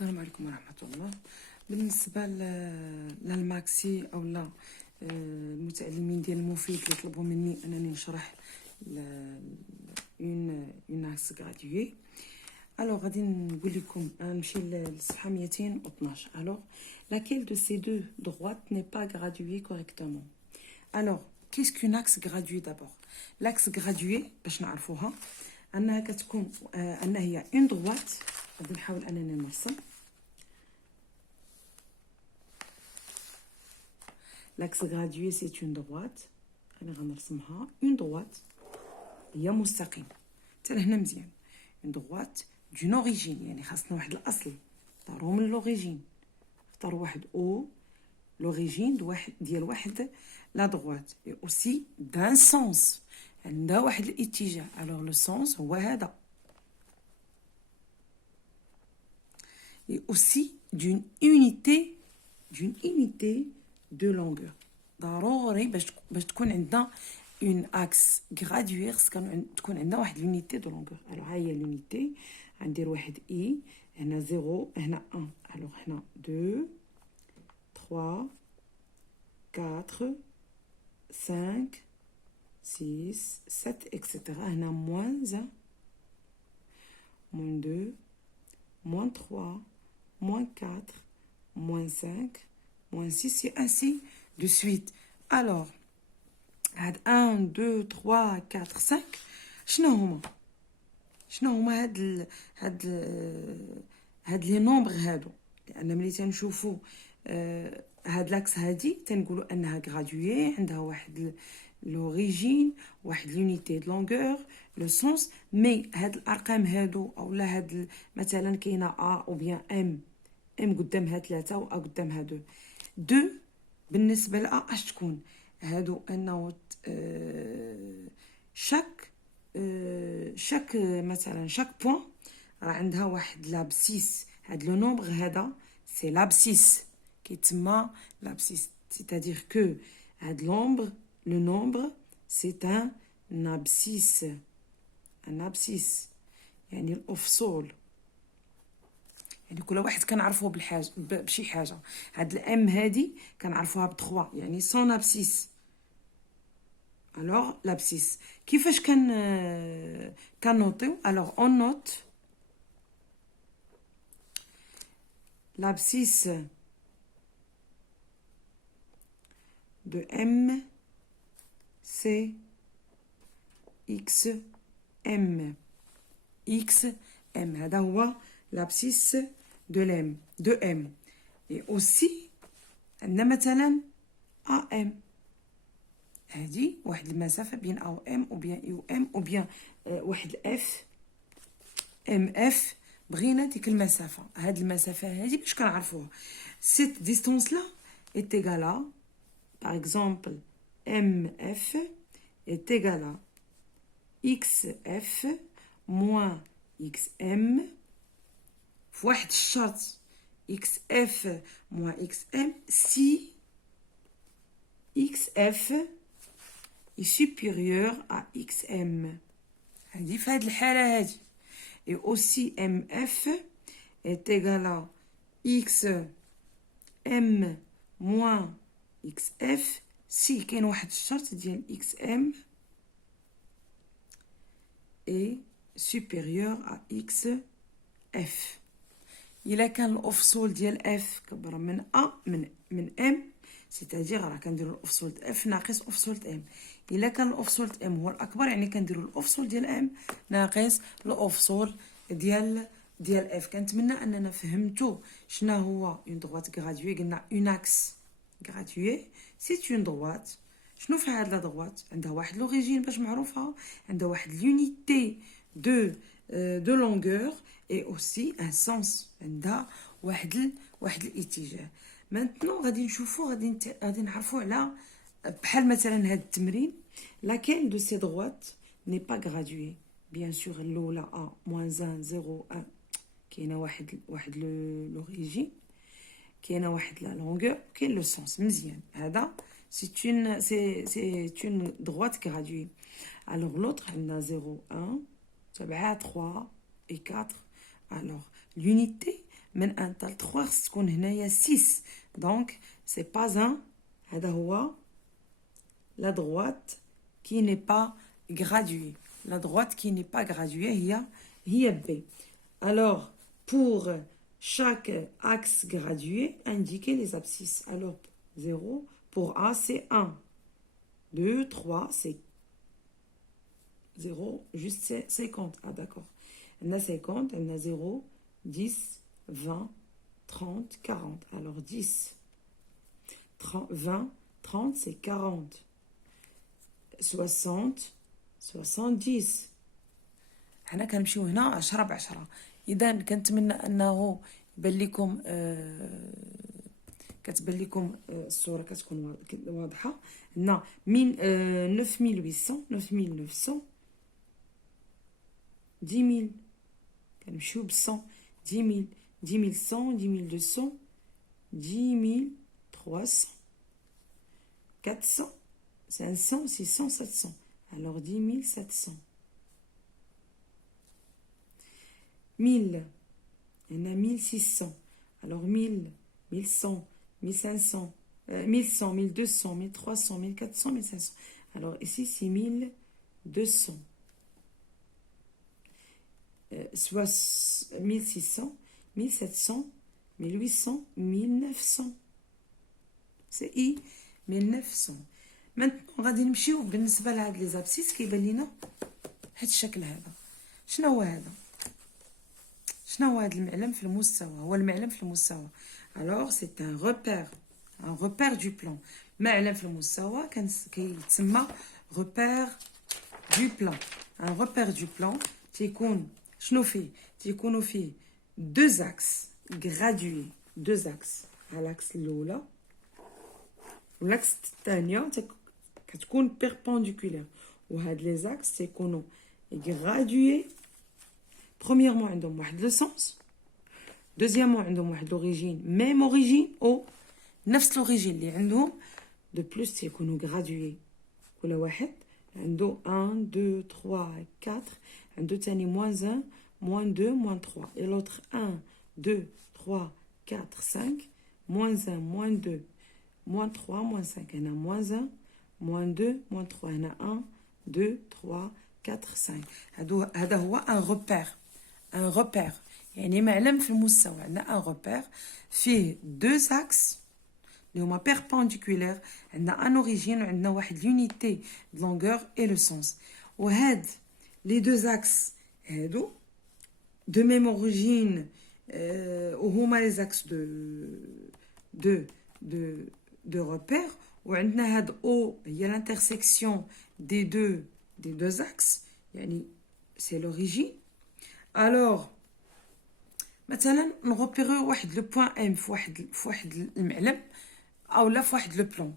السلام عليكم ورحمة الله. بالنسبة للماكسي أو لا المتعلمين ديال المفيد اللي طلبوا مني أنني نشرح اون اكس غراديوي. الوغ غادي نقول لكم نمشي للصفحة 212. الوغ laquelle de ces deux droites n'est pas graduée correctement. Alors qu'est-ce qu'une axe graduée d'abord? L'axe gradué باش نعرفوها أنها كتكون أنها هي اون droite. غادي نحاول أنني نرسم. L'axe gradué c'est une droite. أنا غنرسمها une droite هي مستقيم. حتى لهنا مزيان. une droite d'une origine يعني خاصنا واحد الأصل. اختاروا من l'origine. اختاروا واحد او l'origine ديال واحد لا droite. et aussi d'un sens. عندها واحد الاتجاه. alors le sens هو هذا. et aussi d'une unité de longueur. ضروري باش تكون عندنا une axe graduée خص تكون عندنا واحد l'unité de longueur. alors ها هي l'unité. غندير واحد اي هنا 0 هنا 1. alors هنا 2 3 4 5 6 7 etc. هنا moins 1 moins 2 moins 3 moins 4 moins 5 moins 6 et ainsi de suite. alors هاد 1 2 3 4 5 شنو هما هاد لي نومبر هادو. لان ملي تنشوفوا هاد لاكس هادي تنقولوا انها غراديوي عندها واحد لوريجين واحد لونيتي دو لونغور لو سونس. مي هاد الارقام هادو اولا هاد مثلا كاينه ا او بيان ام قدامها 3 و ا قدامها 2 بالنسبه لا اش تكون هادو انه شاك مثلا شاك بوين راه عندها واحد لابسيس. هاد لو نومبر هذا سي لابسيس كيتسمى لابسيس. c'est-à-dire que هاد le nombre c'est un abscisse. يعني الافصول. يعني كل واحد كنعرفوه بالحاجه بشي حاجه. هاد الام هادي كنعرفوها ب 3 يعني سون ابسيس. alors l'abscisse كيفاش كنوطيو؟ alors on note l'abscisse de M c'est XM. هذا هو l'abscisse de M. et aussi عندنا مثلا AM. هذه واحد المسافه بين او ام او بيان يو ام او بيان واحد اف ام اف. بغينا ديك المسافه. هاد المسافه هذه باش كنعرفوها cette distance là est égale à par exemple mf est égal à xf moins xm في واحد الشرط xf moins xm si xf est supérieur à xm. هذه في هذه الحالة هذه. et aussi mf est égal à xm moins xf si كاين واحد الشرط ديال xm est supérieur à xf. إلا كان الأفصول ديال f كبر من a من m c'est-à-dire راه كنديروا الافصول اف ناقص افصول ام. الا كان الافصول ام هو الاكبر يعني كنديروا الافصول ديال ام ناقص الافصول ديال اف. كنتمنى اننا فهمتوا شنو هو اون دروات غراديوي. قلنا اون اكس غراديوي سي اون دروات. شنو في هاد لا دروات؟ عندها واحد لوريجين باش معروفه. عندها واحد لونيتي دو لونغور اي اوسي ان سونس. عندها واحد الاتجاه. maintenant غادي نشوفوا غادي نعرفوا على بحال مثلا هاد التمرين. laquelle de ces droites n'est pas graduée. bien sûr الاولى a moins 1 0 1 كاينه واحد لوريجين كاينه واحد لا لونغور كاين لو سونس. مزيان. هذا c'est une droite graduée. alors l'autre عندنا 0 1 7 3 et 4. alors l'unité من 1 حتى 3 خص تكون هنايا 6 دونك سي با ان هذا هو la droite qui n'est pas graduée. La droite qui n'est pas graduée هي B. Alors pour chaque axe gradué, indiquez les abscisses. Alors 0 pour A c'est 1, 2, 3 c'est 0, juste 50. Ah d'accord. On a 50, on a 0, 10, 20, 30, 40. Alors 10, 30, 20, 30 c'est 40. 60 70. حنا كنمشيو هنا 10 ب10. اذا كنتمنى انه يبان لكم كتبان لكم الصوره كتكون واضحه. هنا من 9800 9900 10000 كنمشيو ب 100 10000 10100 10200 10300 400 500 600 700. Alors 10 700. 1000. Il y en a 1600. Alors 1000, 1100, 1500, 1100, 1200, 1300, 1400, 1500. Alors ici c'est 1200. Soit 1600, 1700, 1800, 1900. C'est I 1900. maintenant غادي نمشيو بالنسبه لهاد لي زابسيس كيبان لينا هاد الشكل هذا. شنو هو هذا؟ شنو هو هاد المعلم في المستوى؟ هو المعلم في المستوى. alors c'est un repère du plan. معلم في المستوى كيتسمى repère du plan. un repère du plan تيكون شنو فيه؟ تيكونوا فيه deux axes gradués. deux axes على l'axe الاولى والاكس الثانيه كتكون بيربونديكولير. وهاد لي زاكس تيكونوا غرادوي. premièrement عندهم واحد لو سونس. deuxièmement عندهم واحد لوريجين ميم اوريجين او نفس لوريجين اللي عندهم. دو بلوس تيكونوا غرادوي. كل واحد عنده 1 2 3 4 عنده ثاني موان 1 موان 2 موان 3 et l'autre 1 2 3 4 5 موان 1 موان 2 moins 3, moins 5. Il y en a moins 1, moins 2, moins 3. Il y en a 1, 2, 3, 4, 5. هذا هو un repère. Un repère. يعني معلم في المستوى. عندنا un repère فيه deux axes اللي هما perpendiculaires. عندنا un origine وعندنا واحد l'unité de longueur et le sens. وهاد les deux axes هادو de même origine وهما les axes de repère. وعندنا هاد O هي l'intersection des deux axes يعني c'est l'origine. alors مثلا نغوبيرو واحد لو بوين ام في واحد المعلم اولا في واحد لو بلان.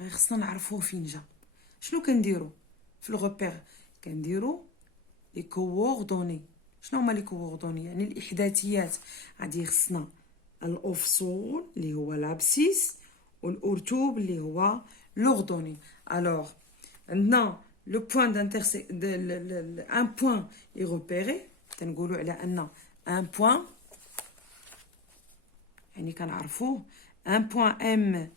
غير خصنا نعرفوه فين جا. شنو كنديرو في الغوبير؟ كنديرو لي كووردوني. شنو هما لي كووردوني؟ يعني الاحداثيات. غادي خصنا الافصول اللي هو لابسيس والأرتوب اللي هو l'ordonnée. alors عندنا le point un point est repéré. تنقولوا على ان un point يعني كنعرفوه un point M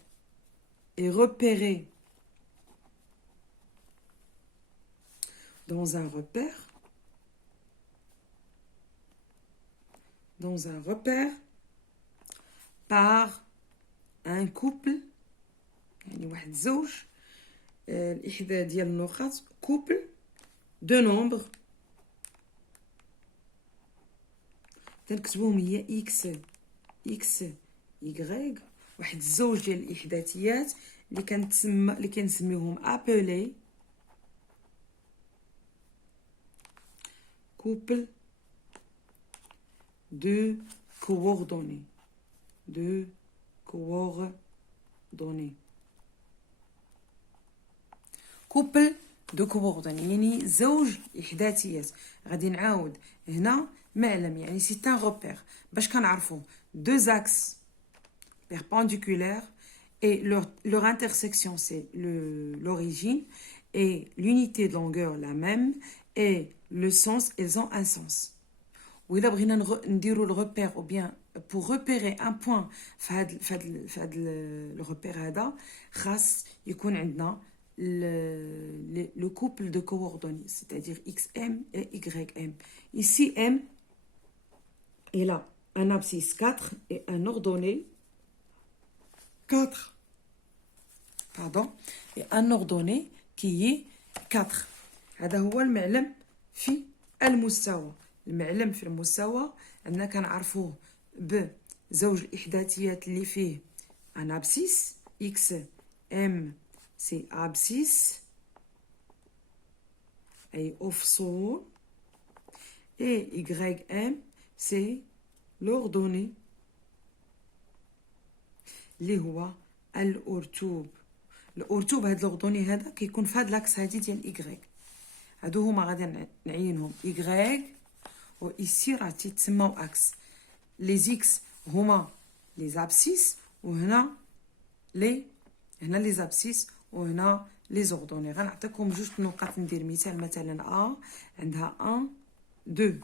est repéré dans un repère par un couple يعني واحد زوج الإحدى ديال النقاط couple de nombre تنكتبوهم هي x y. واحد الزوج ديال الإحداثيات اللي كنسميوهم appelés couple de coordonnées. couple de coordonnées يعني زوج إحداثيات. غادي نعاود هنا معلم يعني c'est un repère باش كنعرفوا deux axes perpendiculaires et leur intersection c'est l'origine et l'unité de longueur la même et le sens ils ont un sens. وإذا بغينا نديرو الغوبير أو بيان pour repérer un point في هاد le repère هذا خاص يكون عندنا le couple de coordonnées, c'est-à-dire xm et ym. Ici, m, il a un abscisse 4 et un ordonnée 4. Pardon, et un ordonnée qui est 4. هذا هو المعلم في المستوى. المعلم في المستوى عندنا كنعرفوه بزوج الإحداثيات اللي فيه ان ابسيس x m c'est abscisse أي أفصول et ym c'est l'ordonnée اللي هو الأرتوب. الأرتوب هاد الأردوني هذا كيكون في هاد لاكس هادي ديال إيكغيك. هادو هما غادي نعينهم إيكغيك و إيسي راه تيتسماو أكس. لي زيكس هما لي زابسيس وهنا لي زابسيس وهنا لي زوردوني. غنعطيكم جوج نقاط ندير مثال. مثلا أ عندها 1 2.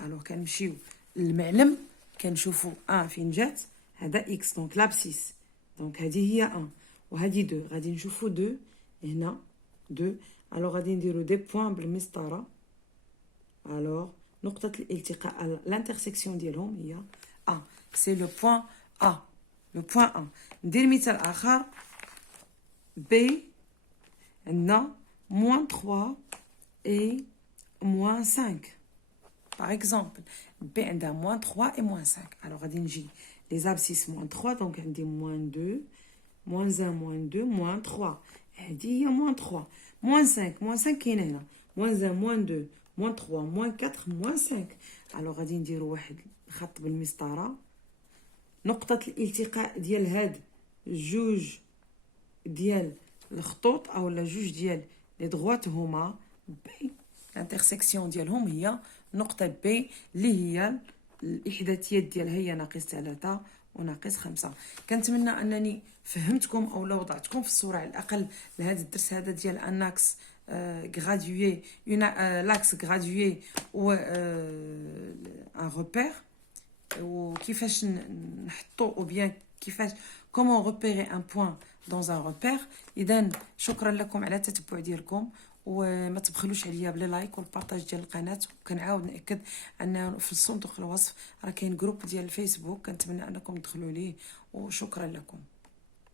الوغ كنمشيو للمعلم كنشوفو 1 فين جات هذا إكس دونك لابسيس دونك هذه هي 1 وهذه 2 غادي نشوفو 2 هنا 2. الوغ غادي نديرو دي بوين بالمسطره. الوغ نقطه الالتقاء الانترسيكسيون ديالهم هي ا سي لو بوين ا لو بوين ا. ندير مثال اخر بي عندنا moins 3 et moins 5 par exemple. B عندها moins 3 et moins 5. alors غادي نجي les abscisses moins 3 donc عندي moins 2 moins 1 moins 2 moins 3 هذه هي moins 3 moins 5 moins 5 كاين هنا moins 1 moins 2 moins 3 moins 4 moins 5. alors غادي نديرو واحد الخط بالمسطره. نقطه الالتقاء ديال هاد جوج ديال الخطوط اولا جوج ديال لي دغوات هما بي. الانترسيكسيون ديالهم هي نقطه بي اللي هي الاحداثيات ديالها هي ناقص 3 وناقص 5. كنتمنى انني فهمتكم او وضعتكم في الصوره على الاقل لهذا الدرس هذا ديال اناكس gradué l'axe gradué ou un repère وكيفاش نحطو ou bien كيفاش comment repérer un point dans un repère. اذا شكرا لكم على التتبع ديالكم وما تبخلوش عليا بلي لايك والبارطاج ديال القناه. وكنعاود ناكد ان في صندوق الوصف راه كاين جروب ديال الفيسبوك كنتمنى انكم تدخلوا ليه وشكرا لكم.